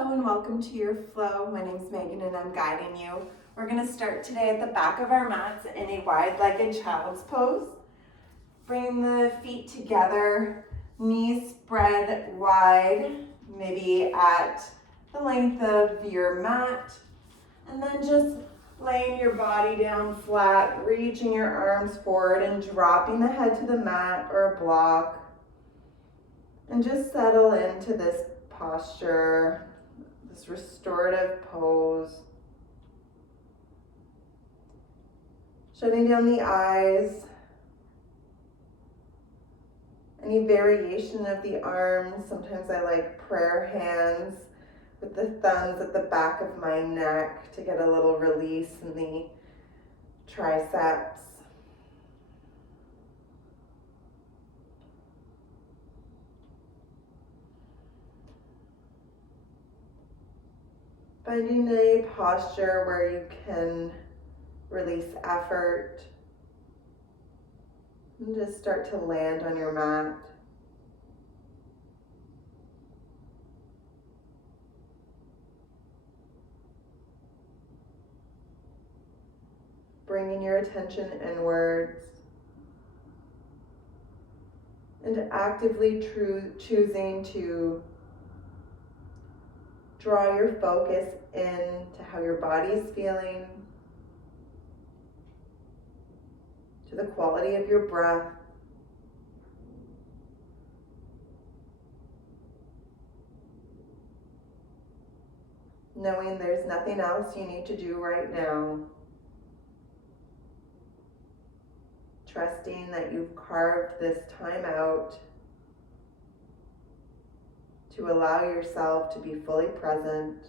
Hello and welcome to your flow. My name's Megan and I'm guiding you. We're going to start today at the back of our mats in a wide-legged child's pose. Bring the feet together, knees spread wide, maybe at the length of your mat. And then just laying your body down flat, reaching your arms forward and dropping the head to the mat or a block. And just settle into this posture, this restorative pose. Shutting down the eyes. Any variation of the arms. Sometimes I like prayer hands with the thumbs at the back of my neck to get a little release in the triceps. Finding a posture where you can release effort and just start to land on your mat. Bringing your attention inwards and actively choosing to draw your focus into how your body is feeling, to the quality of your breath, knowing there's nothing else you need to do right now, trusting that you've carved this time out to allow yourself to be fully present.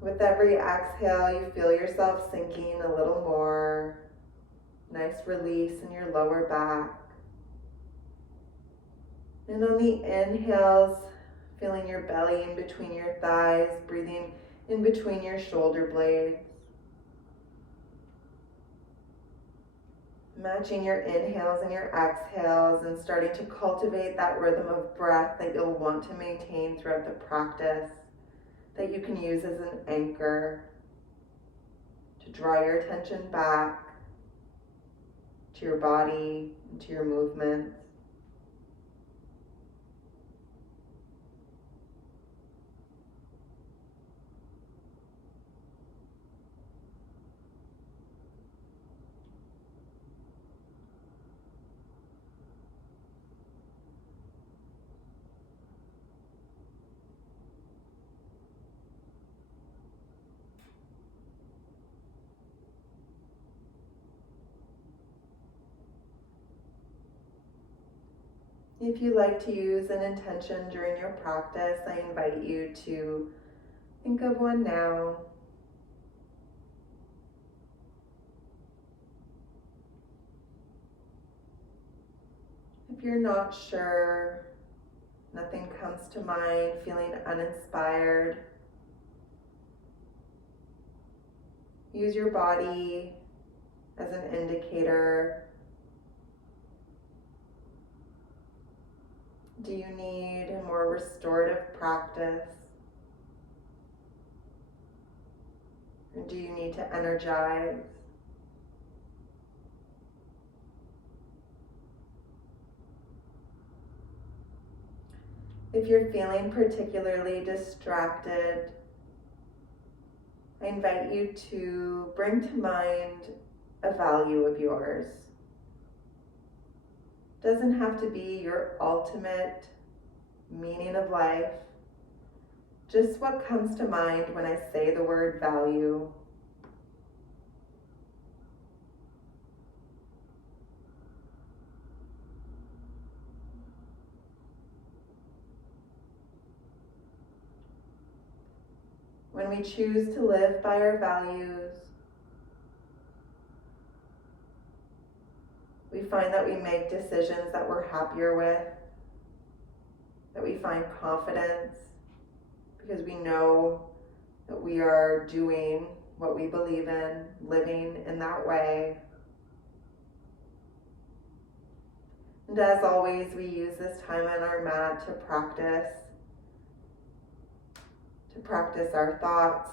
With every exhale, you feel yourself sinking a little more. Nice release in your lower back. And on the inhales, feeling your belly in between your thighs, breathing in between your shoulder blades. Matching your inhales and your exhales and starting to cultivate that rhythm of breath that you'll want to maintain throughout the practice, that you can use as an anchor to draw your attention back to your body and to your movements. If you like to use an intention during your practice, I invite you to think of one now. If you're not sure, nothing comes to mind, feeling uninspired, use your body as an indicator. Do you need a more restorative practice? Or do you need to energize? If you're feeling particularly distracted, I invite you to bring to mind a value of yours. Doesn't have to be your ultimate meaning of life, just what comes to mind when I say the word value. When we choose to live by our values, we find that we make decisions that we're happier with, that we find confidence because we know that we are doing what we believe in, living in that way. And as always, we use this time on our mat to practice our thoughts,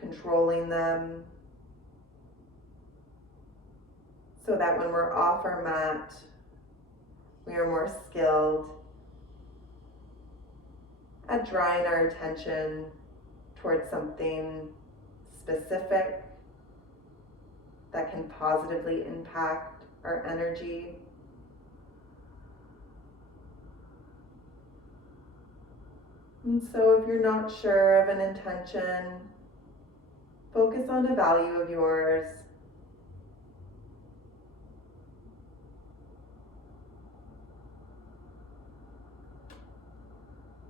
controlling them, so that when we're off our mat, we are more skilled at drawing our attention towards something specific that can positively impact our energy. And so if you're not sure of an intention, focus on a value of yours.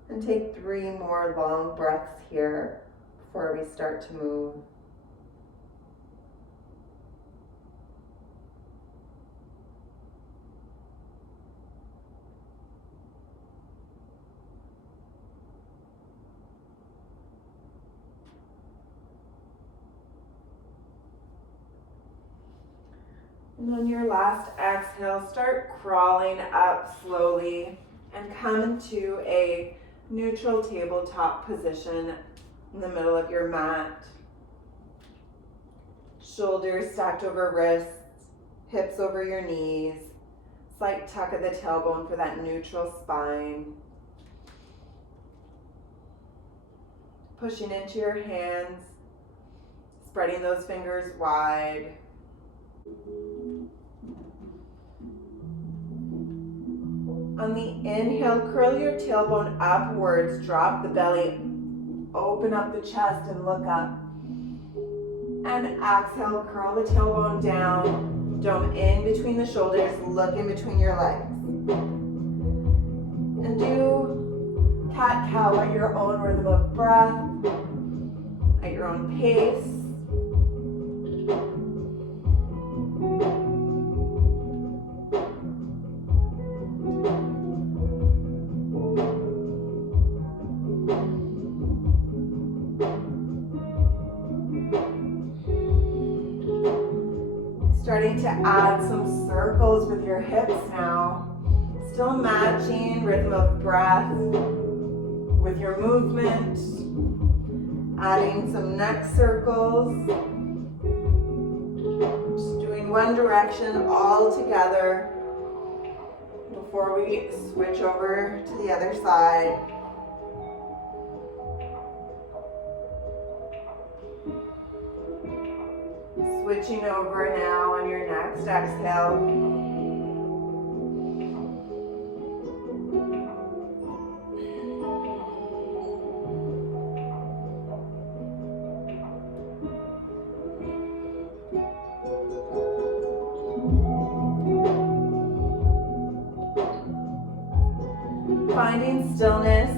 And take 3 more long breaths here before we start to move. And on your last exhale, start crawling up slowly and come into a neutral tabletop position in the middle of your mat. Shoulders stacked over wrists, hips over your knees, slight tuck of the tailbone for that neutral spine. Pushing into your hands, spreading those fingers wide. On the inhale, curl your tailbone upwards, drop the belly, open up the chest and look up. And exhale, curl the tailbone down, dome in between the shoulders, look in between your legs. And do cat-cow at your own rhythm of breath, at your own pace. Starting to add some circles with your hips now. Still matching rhythm of breath with your movement. Adding some neck circles. Just doing one direction all together before we switch over to the other side. Switching over now on your next exhale. Finding stillness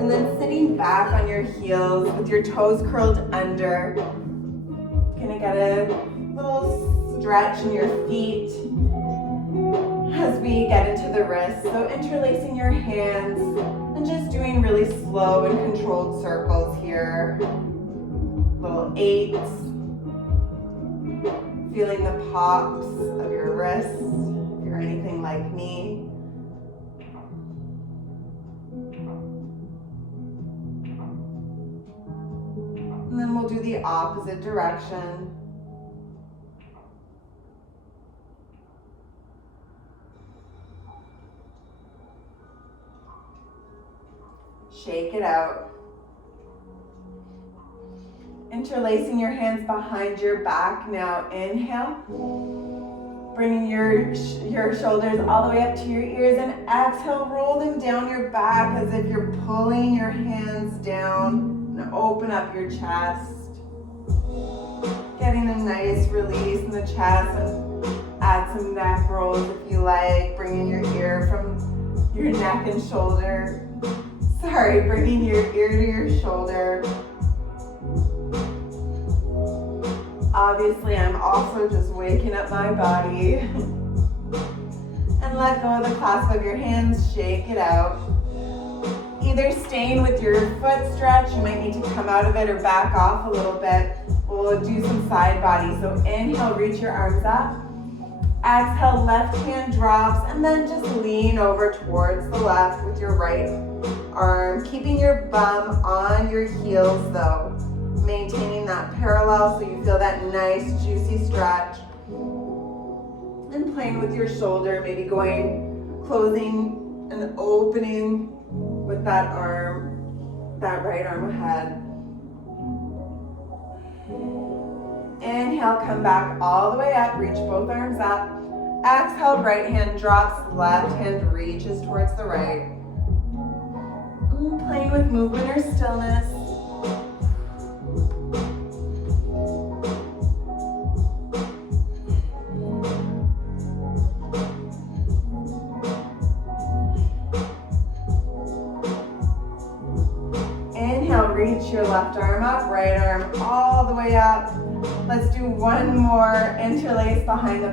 and then sitting back on your heels with your toes curled under. Gonna get a little stretch in your feet as we get into the wrists. So interlacing your hands and just doing really slow and controlled circles here. Little 8s. Feeling the pops of your wrists if you're anything like me. And then we'll do the opposite direction. Shake it out. Interlacing your hands behind your back. Now inhale. Bringing your shoulders all the way up to your ears, and exhale, roll them down your back as if you're pulling your hands down. And open up your chest. Getting a nice release in the chest, and add some neck rolls if you like. Bringing your ear from your neck and shoulder. Bringing your ear to your shoulder. Obviously, I'm also just waking up my body. And let go of the clasp of your hands, shake it out. Either staying with your foot stretch, you might need to come out of it or back off a little bit. We'll do some side body. So inhale, reach your arms up. Exhale, left hand drops, and then just lean over towards the left with your right arm, keeping your bum on your heels though, maintaining that parallel so you feel that nice juicy stretch. And playing with your shoulder, maybe going, closing and opening with that arm, that right arm ahead. Inhale, come back all the way up, reach both arms up. Exhale, right hand drops, left hand reaches towards the right. Playing with movement or stillness. Inhale, reach your left arm up, right arm all the way up. Let's do one more. Interlace behind our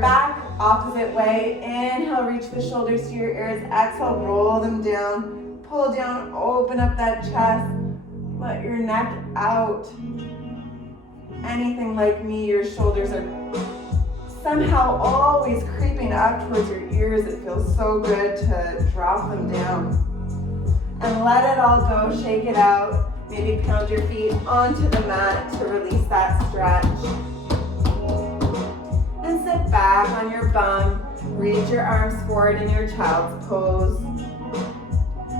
back, opposite way. Inhale, reach the shoulders to your ears. Exhale, roll them down. Pull down, open up that chest. Let your neck out. Anything like me, your shoulders are somehow always creeping up towards your ears. It feels so good to drop them down. And let it all go, shake it out. Maybe pound your feet onto the mat to release that stretch. And sit back on your bum. Reach your arms forward in your child's pose.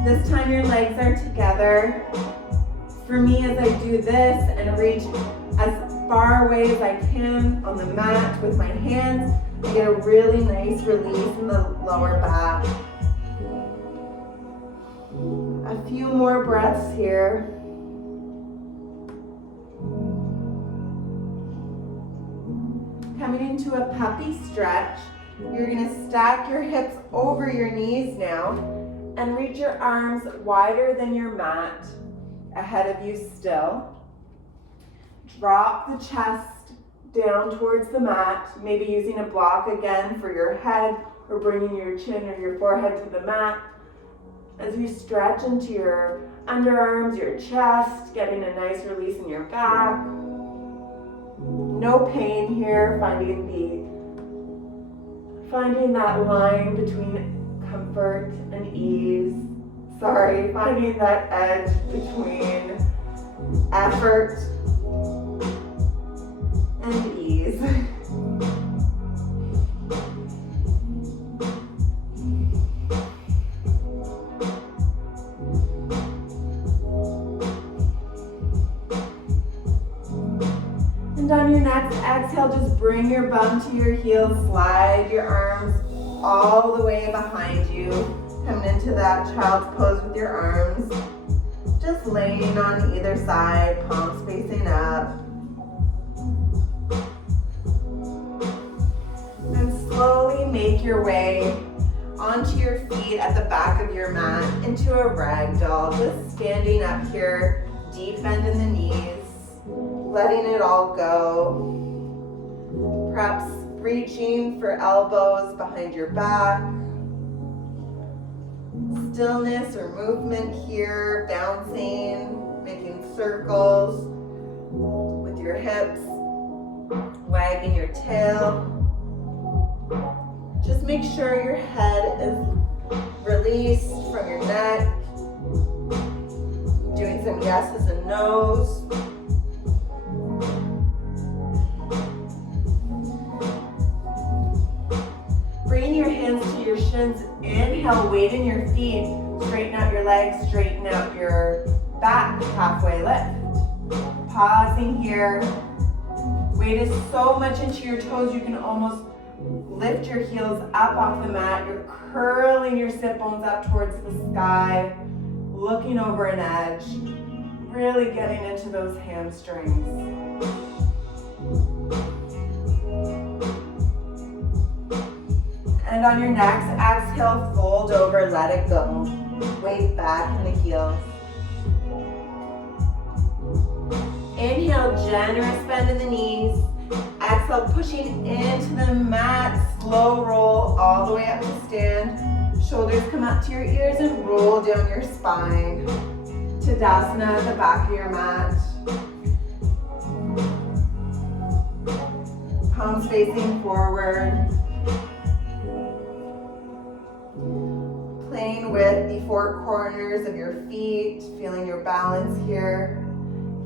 This time your legs are together. For me, as I do this and reach as far away as I can on the mat with my hands, I get a really nice release in the lower back. A few more breaths here. Coming into a puppy stretch, you're going to stack your hips over your knees now and reach your arms wider than your mat ahead of you still. Drop the chest down towards the mat, maybe using a block again for your head or bringing your chin or your forehead to the mat. As you stretch into your underarms, your chest, getting a nice release in your back. No pain here, finding that line between comfort and ease. Finding that edge between effort and ease. And on your next exhale, just bring your bum to your heels, slide your arms all the way behind you, coming into that child's pose with your arms, just laying on either side, palms facing up. And slowly make your way onto your feet at the back of your mat into a ragdoll, just standing up here, deep bend in the knees. Letting it all go. Perhaps reaching for elbows behind your back. Stillness or movement here, bouncing, making circles with your hips, wagging your tail. Just make sure your head is released from your neck. Doing some yeses and nos. Bring your hands to your shins. Inhale, weight in your feet. Straighten out your legs, straighten out your back, halfway lift. Pausing here. Weight is so much into your toes, you can almost lift your heels up off the mat. You're curling your sit bones up towards the sky, looking over an edge, really getting into those hamstrings. And on your next exhale, fold over, let it go. Weight back in the heels. Inhale, generous bend in the knees. Exhale, pushing into the mat. Slow roll all the way up to stand. Shoulders come up to your ears and roll down your spine. Tadasana at the back of your mat. palms facing forward. Playing with the four corners of your feet, feeling your balance here.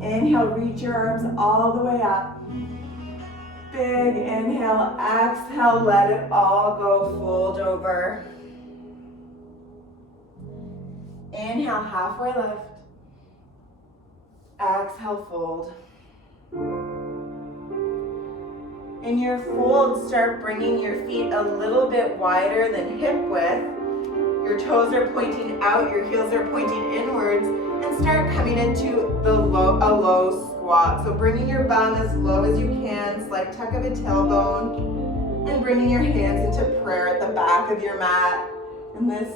Inhale, reach your arms all the way up. Big inhale, exhale, let it all go, fold over. Inhale, halfway lift. Exhale, fold. In your fold, start bringing your feet a little bit wider than hip width. Your toes are pointing out, your heels are pointing inwards, and start coming into a low squat. So bringing your bum as low as you can, slight tuck of a tailbone, and bringing your hands into prayer at the back of your mat in this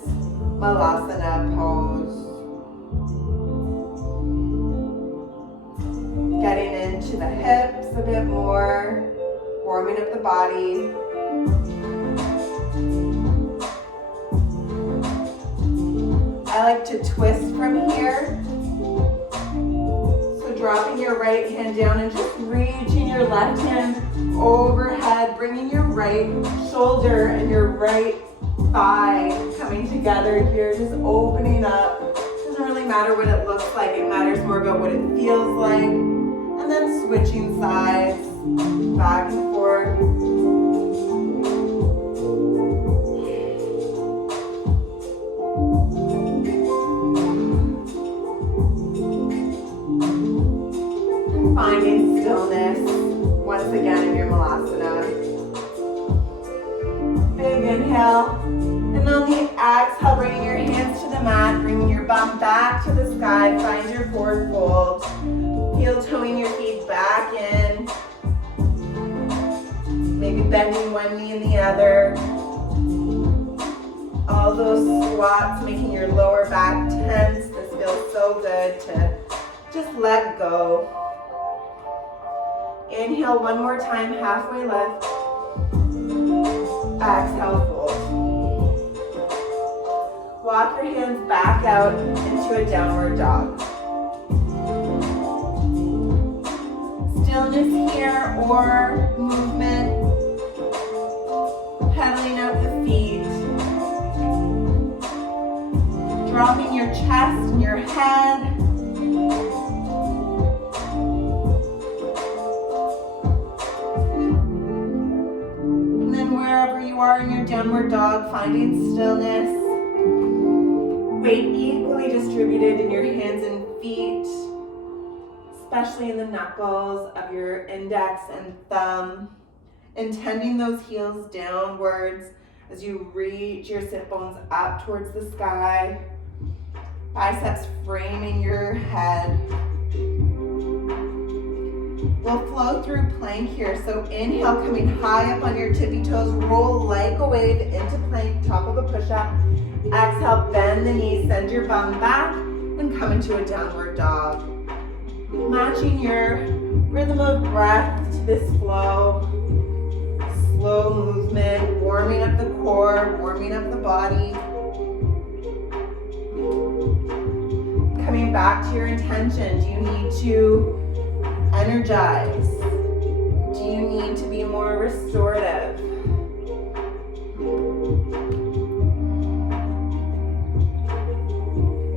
Malasana pose. Getting into the hips a bit more, warming up the body. I like to twist from here. So dropping your right hand down and just reaching your left hand overhead, bringing your right shoulder and your right thigh coming together here, just opening up. Doesn't really matter what it looks like, it matters more about what it feels like. And then switching sides, back and forth. And finding stillness once again in your Malasana. Big inhale. And on the exhale, bringing your hands to the mat, bringing your bum back to the sky, find your forward fold. Heel toeing your feet back in. Maybe bending one knee and the other. All those squats making your lower back tense. This feels so good to just let go. Inhale one more time, halfway lift. Exhale, fold. Walk your hands back out into a downward dog. Stillness here or movement. Pedaling out the feet. Dropping your chest and your head. And then wherever you are in your downward dog, finding stillness. Weight equally distributed in your hands and feet, especially in the knuckles of your index and thumb. Intending those heels downwards as you reach your sit bones up towards the sky. Biceps framing your head. We'll flow through plank here. So inhale, coming high up on your tippy toes. Roll like a wave into plank, top of a push-up. Exhale, bend the knees, send your bum back, and come into a downward dog. Matching your rhythm of breath to this flow. Slow movement, warming up the core, warming up the body. Coming back to your intention. Do you need to energize? Do you need to be more restorative?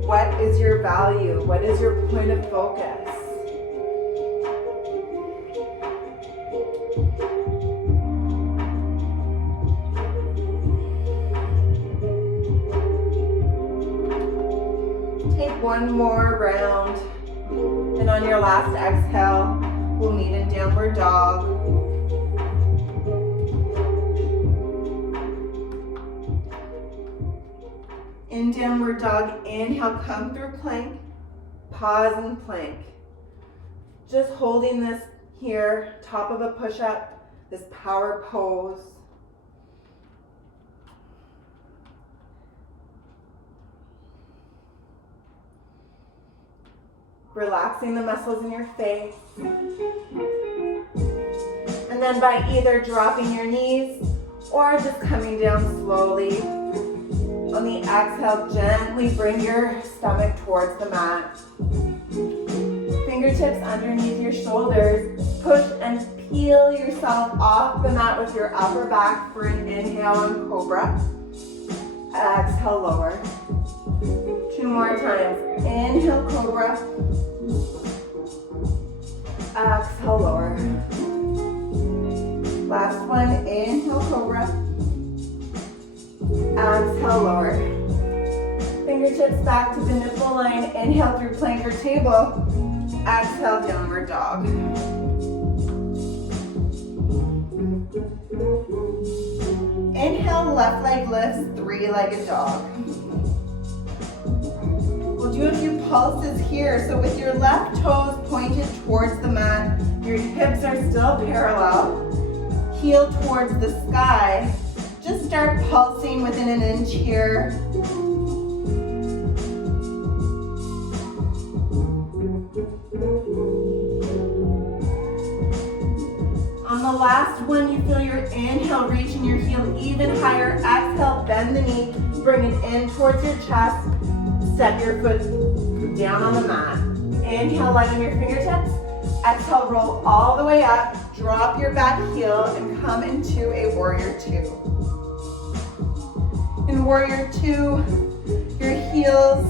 What is your value? What is your point of focus? Take one more round, and on your last exhale, we'll meet in downward dog. In downward dog, inhale, come through plank, pause and plank. Just holding this here, top of a push-up, this power pose. Relaxing the muscles in your face. And then by either dropping your knees or just coming down slowly. On the exhale, gently bring your stomach towards the mat. Fingertips underneath your shoulders. Push and Peel yourself off the mat with your upper back for an inhale on Cobra. Exhale, lower. 2 more times. Inhale, Cobra. Exhale, lower. Last one, inhale, Cobra. Exhale, lower. Fingertips back to the nipple line. Inhale through plank or table. Exhale, downward dog. Inhale, left leg lifts, 3-legged dog. We'll do a few pulses here. So with your left toes pointed towards the mat, your hips are still parallel. Heel towards the sky. Just start pulsing within an inch here. On the last one, you feel your inhale reaching your heel even higher. Exhale, bend the knee, bring it in towards your chest. Step your foot down on the mat. Inhale, lighten your fingertips. Exhale, roll all the way up. Drop your back heel and come into a warrior 2. In warrior 2, your heels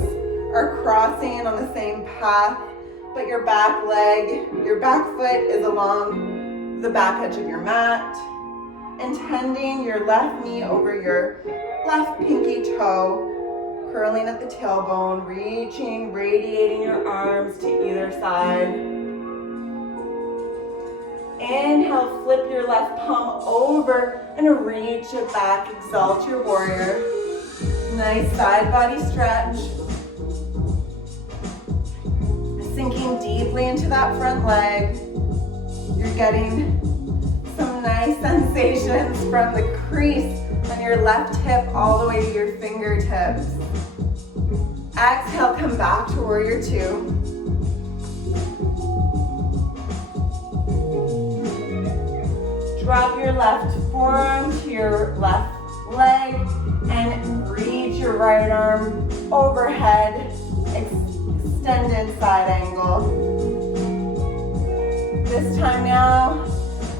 are crossing on the same path, but your back leg, your back foot is along the back edge of your mat, intending your left knee over your left pinky toe, curling at the tailbone, reaching, radiating your arms to either side. Inhale, flip your left palm over and reach it back, exalt your warrior. Nice side body stretch. Sinking deeply into that front leg. You're getting some nice sensations from the crease on your left hip all the way to your fingertips. Exhale, come back to warrior 2. Drop your left forearm to your left leg and reach your right arm overhead, extended side angle. This time now,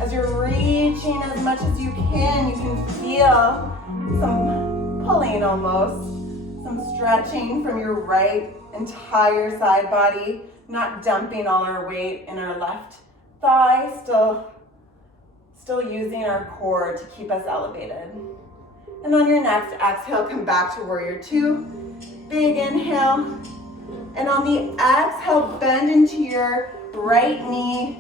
as you're reaching as much as you can feel some pulling almost, some stretching from your right entire side body, not dumping all our weight in our left thigh, still using our core to keep us elevated. And on your next exhale, come back to warrior 2. Big inhale. And on the exhale, bend into your right knee,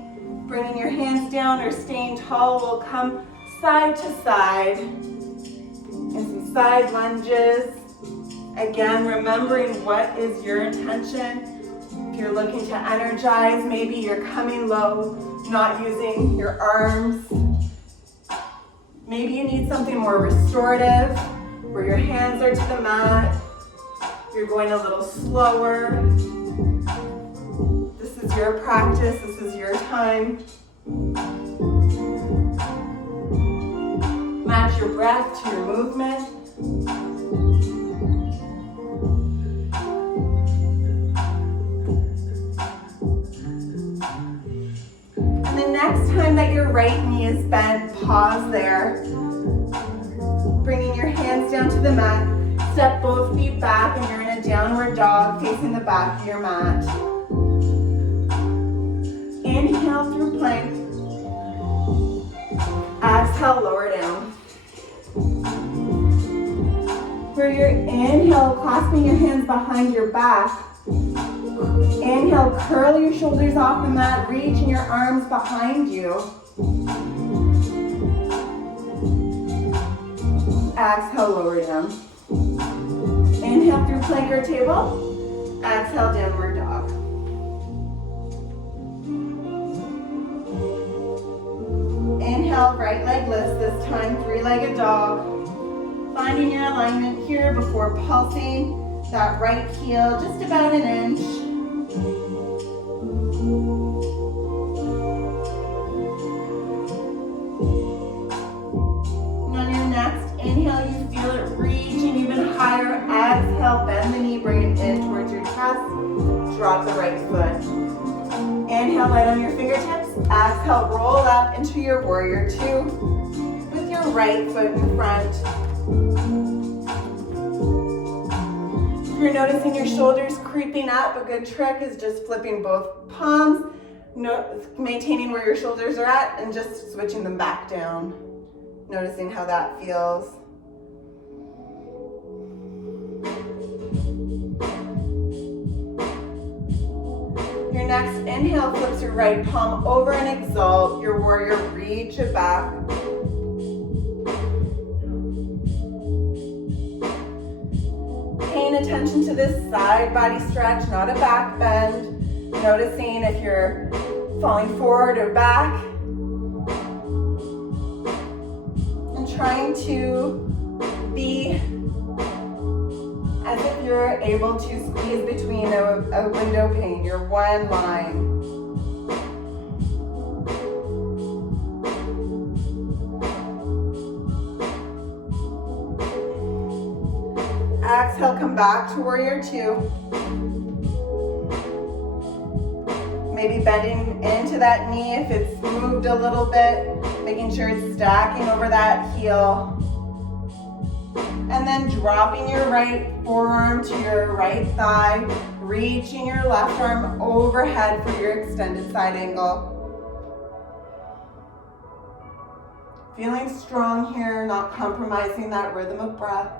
bringing your hands down or staying tall. We'll come side to side in some side lunges. Again, remembering what is your intention. If you're looking to energize, maybe you're coming low, not using your arms. Maybe you need something more restorative, where your hands are to the mat. You're going a little slower. This is your practice, this is your time. Match your breath to your movement. And the next time that your right knee is bent, pause there. Bringing your hands down to the mat. Step both feet back and you're in a downward dog facing the back of your mat. Inhale through plank. Exhale, lower down. For your inhale, clasping your hands behind your back. Inhale, curl your shoulders off the mat, reaching your arms behind you. Exhale, lower down. Inhale through plank or table. Exhale, downward dog. Inhale, right leg lifts, this time 3-legged dog. Finding your alignment here before pulsing that right heel just about an inch. And on your next inhale, you feel it reaching even higher. Exhale, bend the knee, bring it in towards your chest. Drop the right foot. Inhale, light on your fingertips. Exhale, roll up into your warrior two with your right foot in front. If you're noticing your shoulders creeping up, a good trick is just flipping both palms, maintaining where your shoulders are at, and just switching them back down. Noticing how that feels. Your next inhale flips your right palm over and exalt. Your warrior, reach it back. Paying attention to this side body stretch, not a back bend. Noticing if you're falling forward or back. And trying to be as if you're able to squeeze between a window pane, your one line. Exhale, come back to warrior two. Maybe bending into that knee if it's moved a little bit, making sure it's stacking over that heel. And then dropping your right forearm to your right thigh, reaching your left arm overhead for your extended side angle. Feeling strong here, not compromising that rhythm of breath.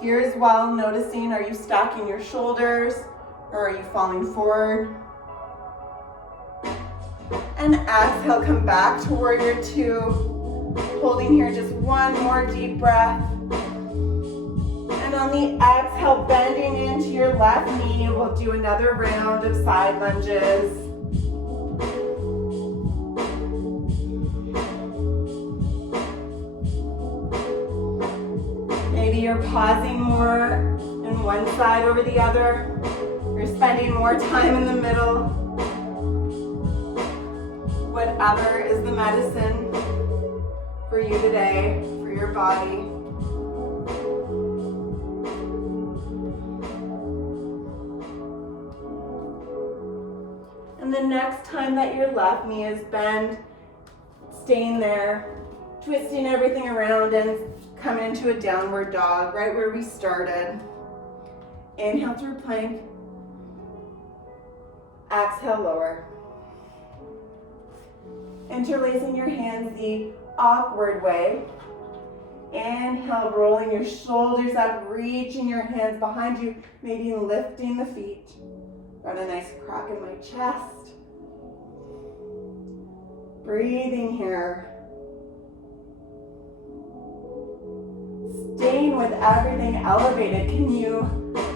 Here as well, noticing, are you stacking your shoulders or are you falling forward? And exhale, come back to warrior two. Holding here just one more deep breath. And on the exhale, bending into your left knee, we'll do another round of side lunges. Maybe you're pausing more in one side over the other. You're spending more time in the middle. Whatever is the medicine for you today, for your body. And the next time that your left knee is bent, staying there, twisting everything around and coming into a downward dog, right where we started. Inhale through plank. Exhale, lower. Interlacing your hands the awkward way. Inhale, rolling your shoulders up, reaching your hands behind you, maybe lifting the feet. Got a nice crack in my chest. Breathing here. Staying with everything elevated. Can you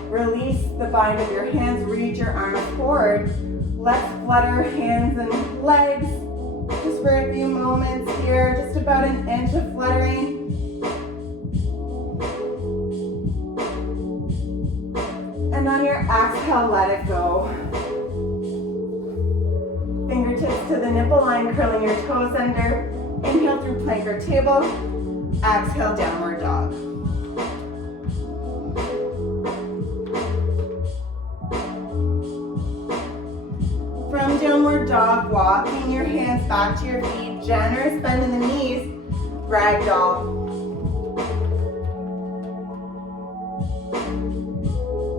release the bind of your hands, reach your arms forward? Let's flutter hands and legs. Just for a few moments here, just about an inch of fluttering. And on your exhale, let it go. Fingertips to the nipple line, curling your toes under. Inhale through plank or table. Exhale, downward dog. From downward dog, walking your hands back to your feet, generous bend in the knees, ragdoll.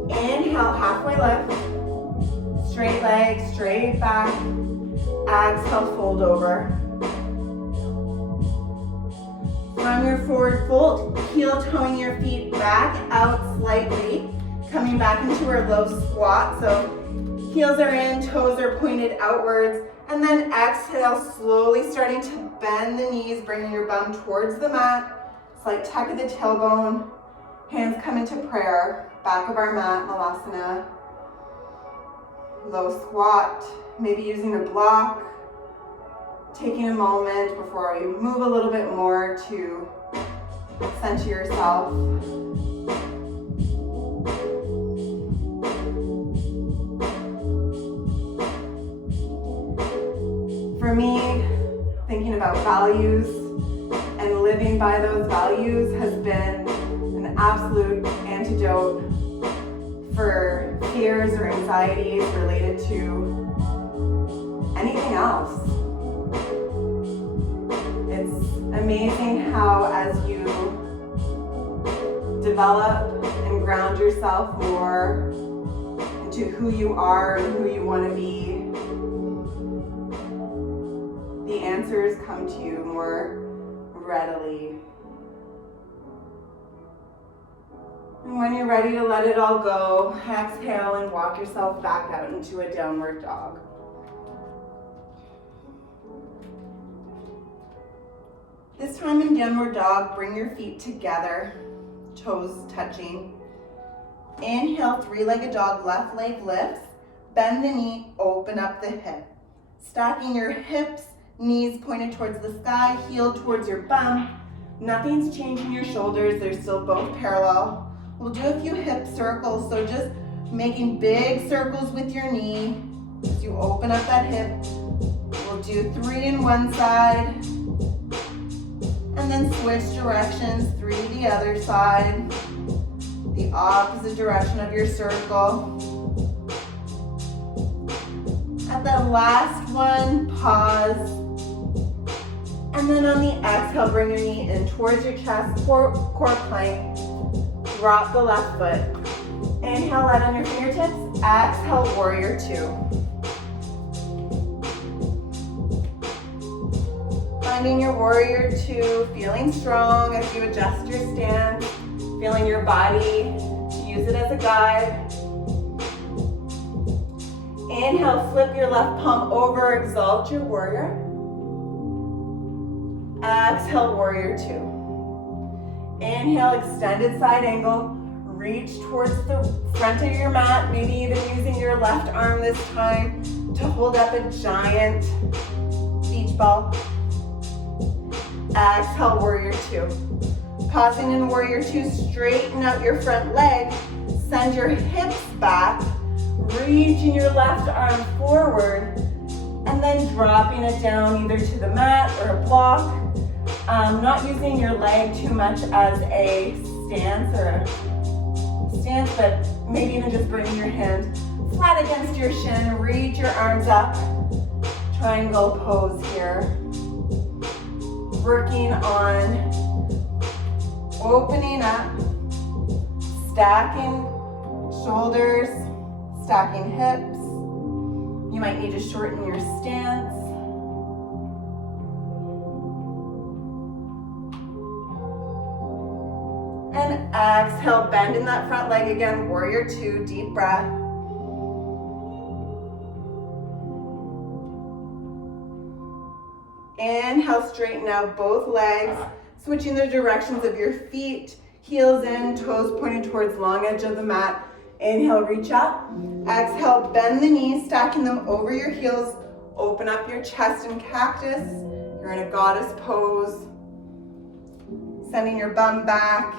Inhale, halfway lift, straight legs, straight back. Exhale, fold over. From your forward fold, heel toeing your feet back out slightly, coming back into our low squat. So heels are in, toes are pointed outwards, and then exhale, slowly starting to bend the knees, bringing your bum towards the mat. Slight tuck of the tailbone, hands come into prayer, back of our mat, malasana. Low squat, maybe using a block, taking a moment before you move a little bit more to center yourself. For me, thinking about values and living by those values has been an absolute antidote for fears or anxieties related to anything else. It's amazing how as you develop and ground yourself more into who you are and who you want to be, the answers come to you more readily. And when you're ready to let it all go, exhale and walk yourself back out into a downward dog. This time in downward dog, bring your feet together, toes touching. Inhale, three-legged dog, left leg lifts. Bend the knee, open up the hip. Stacking your hips, knees pointed towards the sky, heel towards your bum. Nothing's changing your shoulders, they're still both parallel. We'll do a few hip circles, so just making big circles with your knee as you open up that hip. We'll do 3 in one side, and then switch directions, 3 the other side, the opposite direction of your circle. At the last one, pause. And then on the exhale, bring your knee in towards your chest, core plank. Drop the left foot. Inhale, light on your fingertips. Exhale, warrior 2. Finding your warrior 2, feeling strong as you adjust your stance, feeling your body to use it as a guide. Inhale, flip your left palm over, exalt your warrior. Exhale, warrior 2. Inhale, extended side angle. Reach towards the front of your mat, maybe even using your left arm this time to hold up a giant beach ball. Exhale, warrior 2. Pausing in warrior 2, straighten out your front leg. Send your hips back, reaching your left arm forward, and then dropping it down either to the mat or a block. Not using your leg too much as a stance, but maybe even just bringing your hand flat against your shin, reach your arms up, triangle pose here. Working on opening up, stacking shoulders, stacking hips. You might need to shorten your stance. And exhale, bend in that front leg again, warrior 2, deep breath. Inhale, straighten out both legs, switching the directions of your feet, heels in, toes pointing towards long edge of the mat. Inhale, reach up. Exhale, bend the knees, stacking them over your heels. Open up your chest and cactus. You're in a goddess pose. Sending your bum back.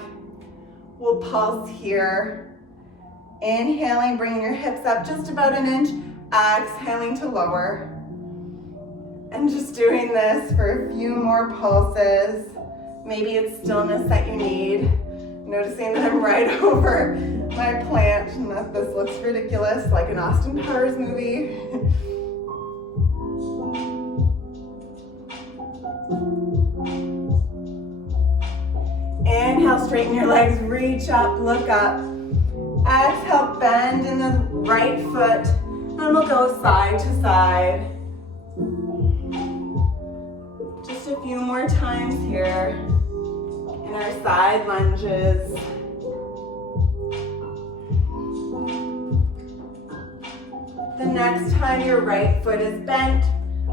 We'll pulse here. Inhaling, bringing your hips up just about an inch. Exhaling to lower. And just doing this for a few more pulses. Maybe it's stillness that you need. Noticing that I'm right over my plant and that this looks ridiculous, like an Austin Powers movie. Inhale, straighten your legs, reach up, look up. Exhale, bend in the right foot, and we'll go side to side. Just a few more times here in our side lunges. The next time your right foot is bent,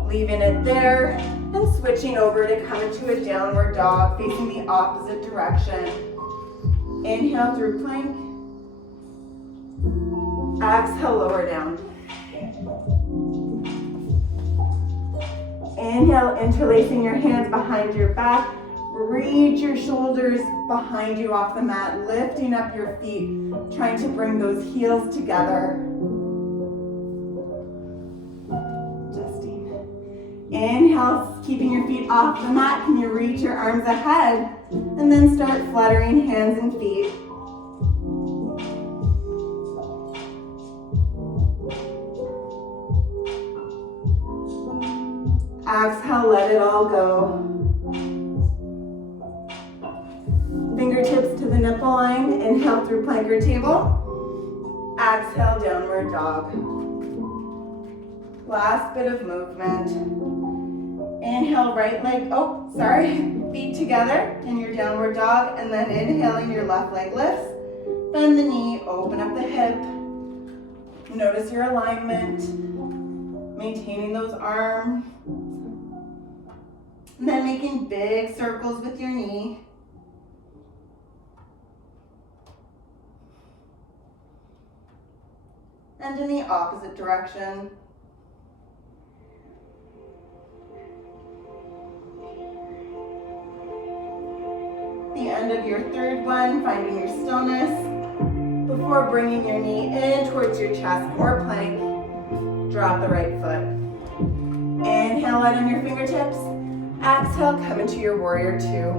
leaving it there and switching over to come into a downward dog facing the opposite direction. Inhale through plank. Exhale, lower down. Inhale, interlacing your hands behind your back. Reach your shoulders behind you off the mat, lifting up your feet, trying to bring those heels together. Adjusting. Inhale. Inhale, keeping your feet off the mat. Can you reach your arms ahead? And then start fluttering hands and feet. Exhale, let it all go. Fingertips to the nipple line. Inhale through plank or table. Exhale, downward dog. Last bit of movement. Inhale, right leg, feet together in your downward dog, and then inhaling, your left leg lifts. Bend the knee, open up the hip. Notice your alignment, maintaining those arms. And then making big circles with your knee. And in the opposite direction. The end of your third one, finding your stillness before bringing your knee in towards your chest or plank. Drop the right foot. Inhale out on your fingertips. Exhale, come into your warrior two.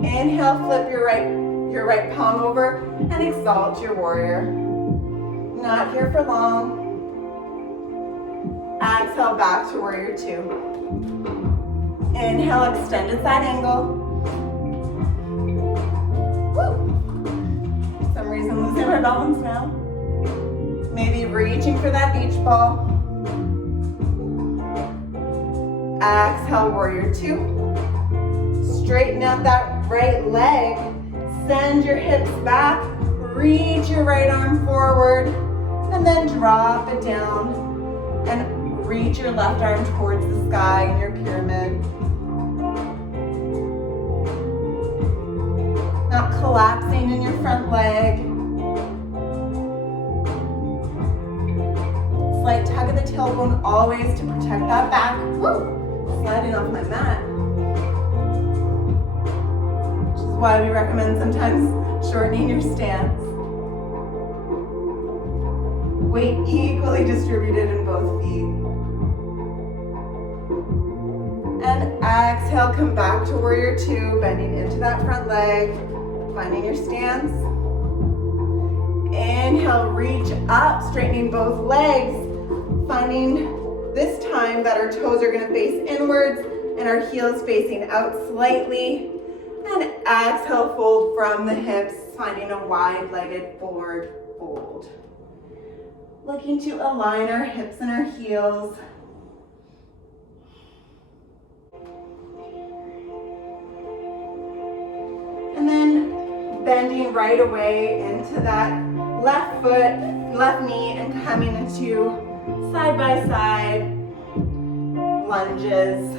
Inhale, flip your right palm over and exalt your warrior. Not here for long. Exhale, back to warrior two. Inhale, extended side angle. Woo. For some reason, losing my balance now. Maybe reaching for that beach ball. Exhale, warrior two. Straighten out that right leg. Send your hips back. Reach your right arm forward. And then drop it down. And reach your left arm towards the sky in your pyramid. Not collapsing in your front leg. Slight tug of the tailbone always to protect that back. Woo! Sliding off my mat. Which is why we recommend sometimes shortening your stance. Weight equally distributed in both feet. And exhale, come back to warrior two, bending into that front leg, finding your stance. Inhale, reach up, straightening both legs, finding this time that our toes are gonna face inwards and our heels facing out slightly. And exhale, fold from the hips, finding a wide-legged forward fold. Looking to align our hips and our heels. And then bending right away into that left foot, left knee, and coming into side-by-side lunges.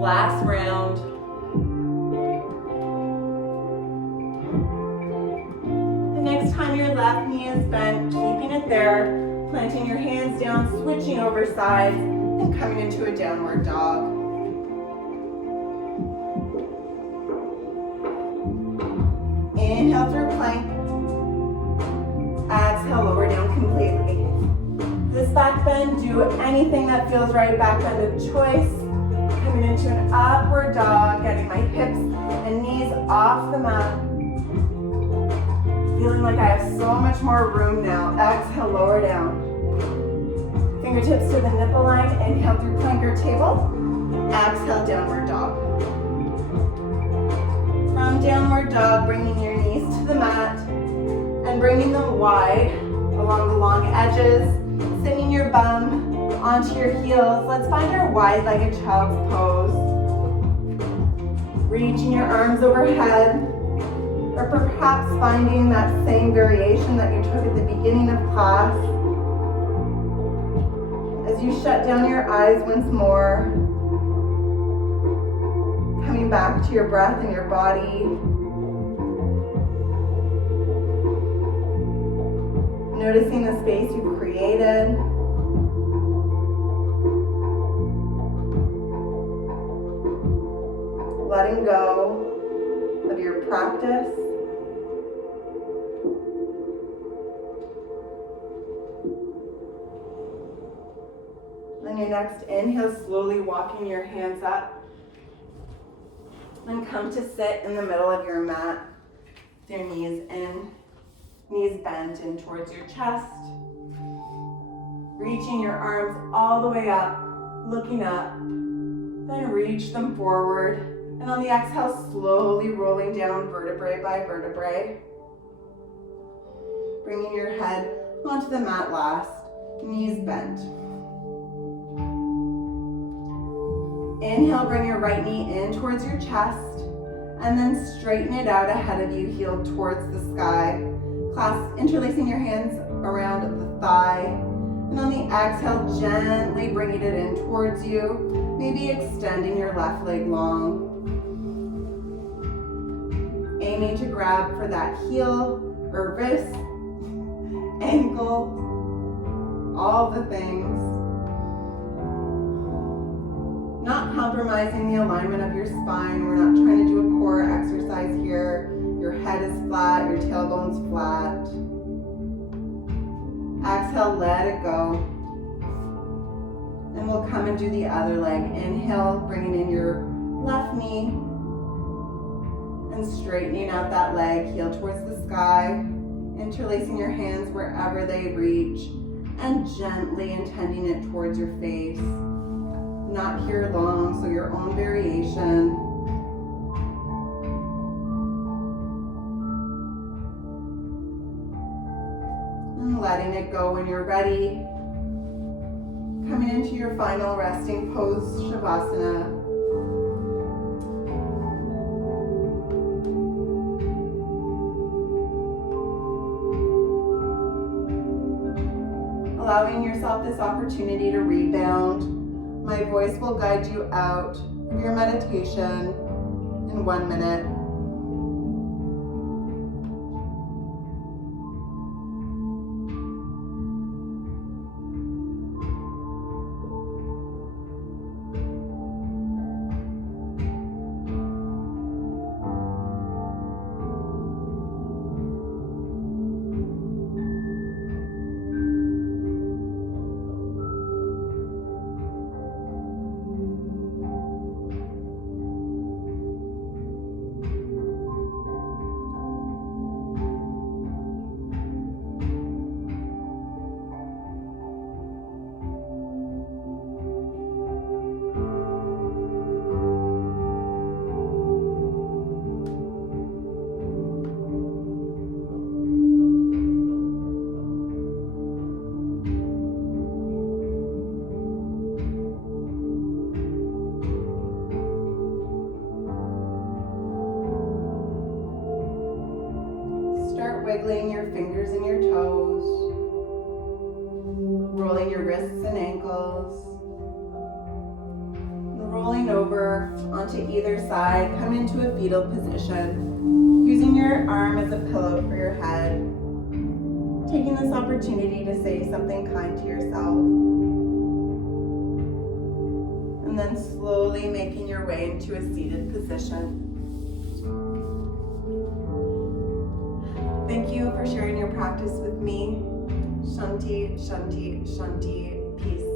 Last round. The next time your left knee is bent, keeping it there, planting your hands down, switching over sides, and coming into a downward dog. Inhale through plank. Exhale, lower down completely. This back bend, do anything that feels right, back bend of choice. Coming into an upward dog, getting my hips and knees off the mat. Feeling like I have so much more room now. Exhale, lower down. Fingertips to the nipple line. Inhale through plank or table. Exhale, downward dog. From downward dog, bringing your knees to the mat and bringing them wide along the long edges, sending your bum onto your heels. Let's find our wide-legged child's pose. Reaching your arms overhead, or perhaps finding that same variation that you took at the beginning of class. As you shut down your eyes once more, coming back to your breath and your body. Noticing the space you've created. Letting go of your practice. Inhale, slowly walking your hands up. And come to sit in the middle of your mat with your knees in, knees bent in towards your chest. Reaching your arms all the way up, looking up. Then reach them forward. And on the exhale, slowly rolling down vertebrae by vertebrae. Bringing your head onto the mat last, knees bent. Inhale, bring your right knee in towards your chest, and then straighten it out ahead of you, heel towards the sky. Clasp, interlacing your hands around the thigh, and on the exhale, gently bringing it in towards you, maybe extending your left leg long. Aiming to grab for that heel or wrist, ankle, all the things. Not compromising the alignment of your spine. We're not trying to do a core exercise here. Your head is flat, your tailbone's flat. Exhale, let it go. And we'll come and do the other leg. Inhale, bringing in your left knee and straightening out that leg, heel towards the sky. Interlacing your hands wherever they reach and gently intending it towards your face. Not here long, so your own variation. And letting it go when you're ready. Coming into your final resting pose, Shavasana. Allowing yourself this opportunity to rebound. My voice will guide you out of your meditation in 1 minute. Wiggling your fingers and your toes, rolling your wrists and ankles, rolling over onto either side. Come into a fetal position, using your arm as a pillow for your head, taking this opportunity to say something kind to yourself, and then slowly making your way into a seated position. Thank you for sharing your practice with me. Shanti, Shanti, Shanti, peace.